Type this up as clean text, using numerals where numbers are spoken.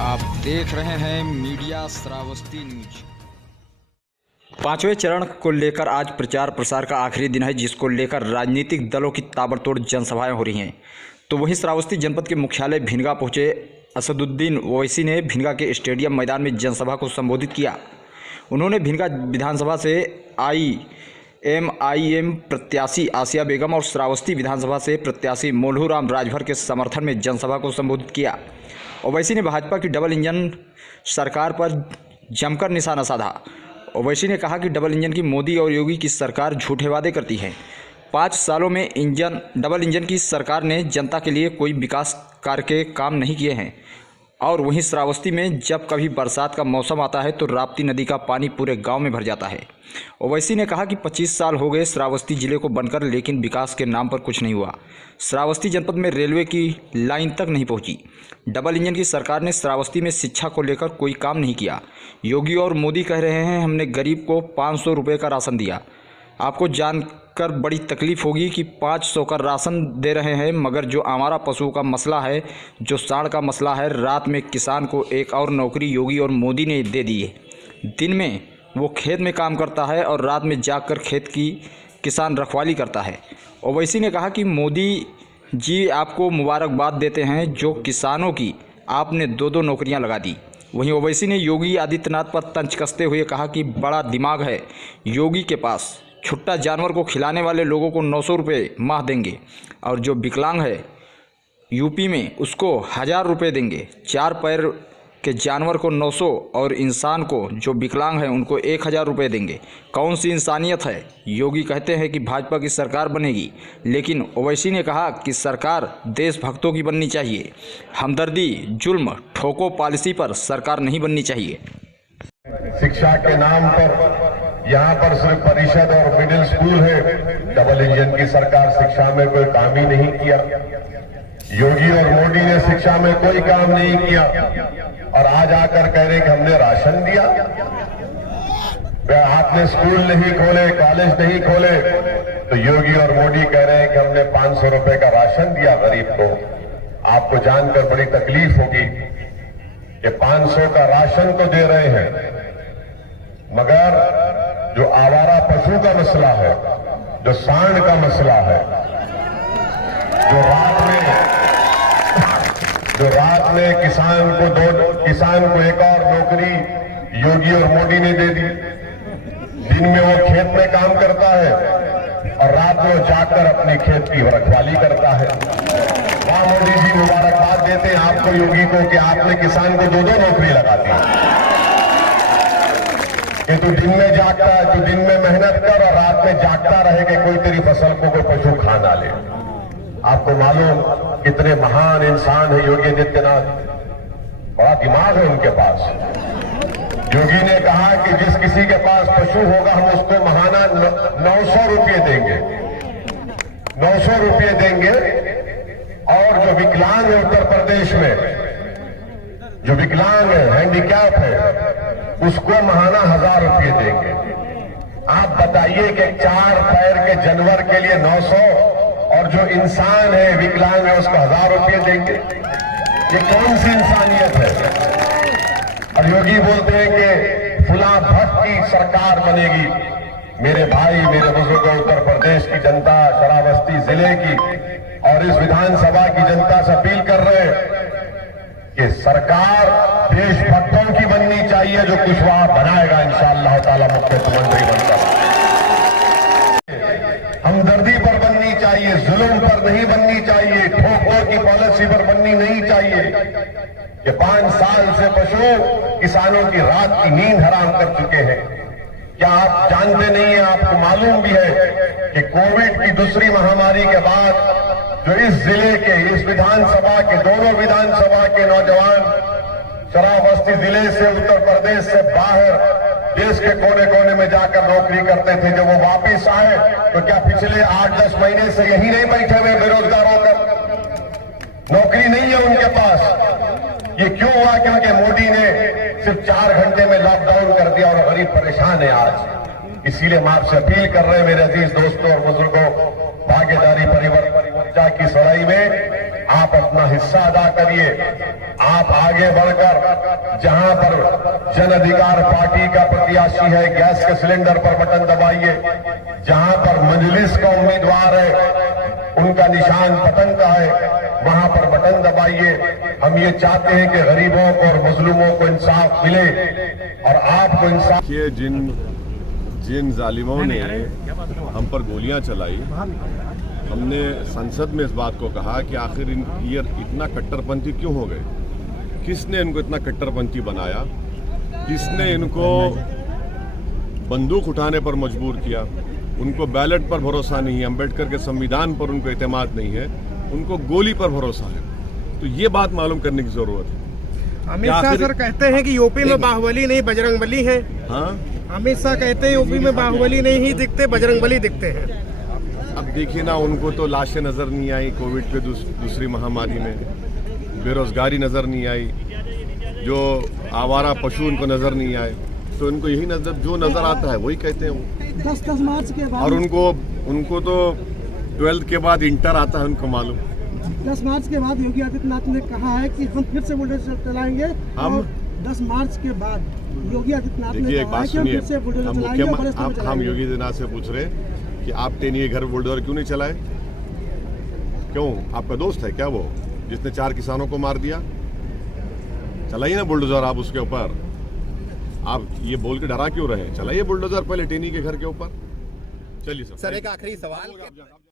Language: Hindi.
आप देख रहे हैं मीडिया श्रावस्ती न्यूज। पांचवें चरण को लेकर आज प्रचार प्रसार का आखिरी दिन है, जिसको लेकर राजनीतिक दलों की ताबड़तोड़ जनसभाएं हो रही हैं। तो वहीं श्रावस्ती जनपद के मुख्यालय भिनगा पहुंचे असदुद्दीन ओवैसी ने भिनगा के स्टेडियम मैदान में जनसभा को संबोधित किया। उन्होंने भिनगा विधानसभा से IMIM प्रत्याशी आसिया बेगम और श्रावस्ती विधानसभा से प्रत्याशी मोल्हू राम राजभर के समर्थन में जनसभा को संबोधित किया। ओवैसी ने भाजपा की डबल इंजन सरकार पर जमकर निशाना साधा। ओवैसी ने कहा कि डबल इंजन की मोदी और योगी की सरकार झूठे वादे करती है। 5 सालों में डबल इंजन की सरकार ने जनता के लिए कोई विकास कार्य के काम नहीं किए हैं। और वहीं श्रावस्ती में जब कभी बरसात का मौसम आता है तो राप्ती नदी का पानी पूरे गांव में भर जाता है। ओवैसी ने कहा कि 25 साल हो गए श्रावस्ती जिले को बनकर, लेकिन विकास के नाम पर कुछ नहीं हुआ। श्रावस्ती जनपद में रेलवे की लाइन तक नहीं पहुंची। डबल इंजन की सरकार ने श्रावस्ती में शिक्षा को लेकर कोई काम नहीं किया। योगी और मोदी कह रहे हैं हमने गरीब को 500 रुपये का राशन दिया। आपको जानकर बड़ी तकलीफ़ होगी कि 500 का राशन दे रहे हैं, मगर जो आवारा पशुओं का मसला है, जो सांड का मसला है, रात में किसान को एक और नौकरी योगी और मोदी ने दे दी है। दिन में वो खेत में काम करता है और रात में जाकर खेत की किसान रखवाली करता है। ओवैसी ने कहा कि मोदी जी आपको मुबारकबाद देते हैं, जो किसानों की आपने 2-2 नौकरियां लगा दी। वहीं ओवैसी ने योगी आदित्यनाथ पर तंज कसते हुए कहा कि बड़ा दिमाग है योगी के पास, छुट्टा जानवर को खिलाने वाले लोगों को 900 रुपये माह देंगे और जो विकलांग है यूपी में उसको 1000 रुपये देंगे। 4 पैर के जानवर को 900 और इंसान को जो विकलांग है उनको 1000 रुपये देंगे। कौन सी इंसानियत है? योगी कहते हैं कि भाजपा की सरकार बनेगी, लेकिन ओवैसी ने कहा कि सरकार देशभक्तों की बननी चाहिए। हमदर्दी, जुल्म, ठोको पॉलिसी पर सरकार नहीं बननी चाहिए। शिक्षा के नाम पर यहाँ पर सिर्फ परिषद और मिडिल स्कूल है। डबल इंजन की सरकार शिक्षा में कोई काम ही नहीं किया। योगी और मोदी ने शिक्षा में कोई काम नहीं किया और आज आकर कह रहे कि हमने राशन दिया। आपने स्कूल नहीं खोले, कॉलेज नहीं खोले, तो योगी और मोदी कह रहे हैं कि हमने 500 रुपए का राशन दिया गरीब को। आपको जानकर बड़ी तकलीफ होगी कि 500 का राशन तो दे रहे हैं, मगर जो आवारा पशु का मसला है, जो सांड का मसला है, जो रात में किसान को एक और नौकरी योगी और मोदी ने दे दी। दिन में वो खेत में काम करता है और रात में वो जाकर अपने खेत की रखवाली करता है। वहां मोदी जी मुबारकबाद देते हैं आपको, योगी को, कि आपने किसान को 2-2 नौकरी लगा दी। कि तू दिन में जागता है, तू दिन में मेहनत कर और रात में जागता रहे कि कोई तेरी फसल को कोई पशु खा ना ले। आपको मालूम कितने महान इंसान है योगी आदित्यनाथ, बड़ा दिमाग है उनके पास। योगी ने कहा कि जिस किसी के पास पशु होगा हम उसको महाना 900 रुपये देंगे, 900 रुपये देंगे। और जो विकलांग है उत्तर प्रदेश में, जो विकलांग है, हैंडीकैप है, उसको महाना 1000 रुपये देंगे। आप बताइए कि 4 पैर के जानवर के लिए 900 और जो इंसान है विकलांग है उसको 1000 रुपये देंगे। ये कौन सी इंसानियत है? और योगी बोलते हैं कि फुला भट्ट की सरकार बनेगी। मेरे भाई, मेरे बुजुर्गों, उत्तर प्रदेश की जनता, श्रावस्ती जिले की और इस विधानसभा की जनता से अपील कर रहे हैं कि सरकार देशभक्तों की बननी चाहिए, जो कुशवाहा बनाएगा इंशाअल्लाह ताला मुख्यमंत्री बनकर। हमदर्दी पर बननी चाहिए, जुल्म पर नहीं बननी चाहिए, ठोक की पॉलिसी पर बननी नहीं चाहिए। कि 5 साल से पशु किसानों की रात की नींद हराम कर चुके हैं। क्या आप जानते नहीं हैं? आपको मालूम भी है कि कोविड की दूसरी महामारी के बाद जो इस जिले के, इस विधानसभा के, दोनों विधानसभा के नौजवान श्रावस्ती जिले से, उत्तर प्रदेश से बाहर देश के कोने कोने में जाकर नौकरी करते थे, जब वो वापिस आए तो क्या पिछले 8-10 महीने से यही नहीं बैठे हुए बेरोजगार होकर? नौकरी नहीं है उनके पास। ये क्यों हुआ? क्योंकि मोदी ने सिर्फ 4 घंटे में लॉकडाउन कर दिया और गरीब परेशान है आज। इसीलिए हम आपसे अपील कर रहे हैं मेरे अजीज दोस्तों और बुजुर्गों, भागीदारी परिवर्तन की सड़ाई में आप अपना हिस्सा अदा करिए। आप आगे बढ़कर जहां पर जन अधिकार पार्टी का प्रत्याशी है, गैस के सिलेंडर पर बटन दबाइए। जहां पर मजलिस का उम्मीदवार है, उनका निशान पतंग का है, वहां पर बटन दबाइए। हम ये चाहते हैं कि गरीबों को और मजलूमों को इंसाफ मिले और आपको इंसाफ। देखिए, जिन जालिमों ने हम पर गोलियां चलाई, हमने संसद में इस बात को कहा कि आखिर ये इतना कट्टरपंथी क्यों हो गए, किसने इनको इतना कट्टरपंथी बनाया, किसने इनको बंदूक उठाने पर मजबूर किया। उनको बैलेट पर भरोसा नहीं है, अम्बेडकर के संविधान पर उनको एतमाद नहीं है, उनको गोली पर भरोसा है। तो ये बात मालूम करने की जरूरत है। अमित शाह सर कहते हैं कि यूपी में बाहुबली नहीं बजरंगबली है। हाँ, अमित शाह कहते हैं यूपी में बाहुबली नहीं ही दिखते, बजरंगबली दिखते हैं। अब देखिए ना, उनको तो लाशें नजर नहीं आई कोविड के दूसरी महामारी में, बेरोजगारी नजर नहीं आई, जो आवारा पशु उनको नजर नहीं आए, तो इनको यही नजर जो नजर आता है वही कहते हैं वो। 10 मार्च के बाद और उनको तो 12th के बाद इंटर आता है, उनको मालूम। 10 मार्च के बाद योगी आदित्यनाथ ने कहा है कि हम फिर से बुलडोजर चलाएंगे। हम 10 मार्च के बाद योगी आदित्यनाथ ने देखिए, एक कहा बात है कि हम सुनिए, फिर से बुलडोजर हम चलाएंगे और बड़े स्तर पे हम चलाएंगे। योगी आदित्यनाथ से पूछ रहे कि आप टेनी के घर बुलडोजर क्यों नहीं चलाए? क्यों, आपका दोस्त है क्या वो, जिसने 4 किसानों को मार दिया? चलाइए ना बुलडोजर आप उसके ऊपर। आप ये बोल के डरा क्यों रहे? चलाइए बुलडोजर पहले टेनी के घर के ऊपर। चलिए सर, एक आखिरी सवाल।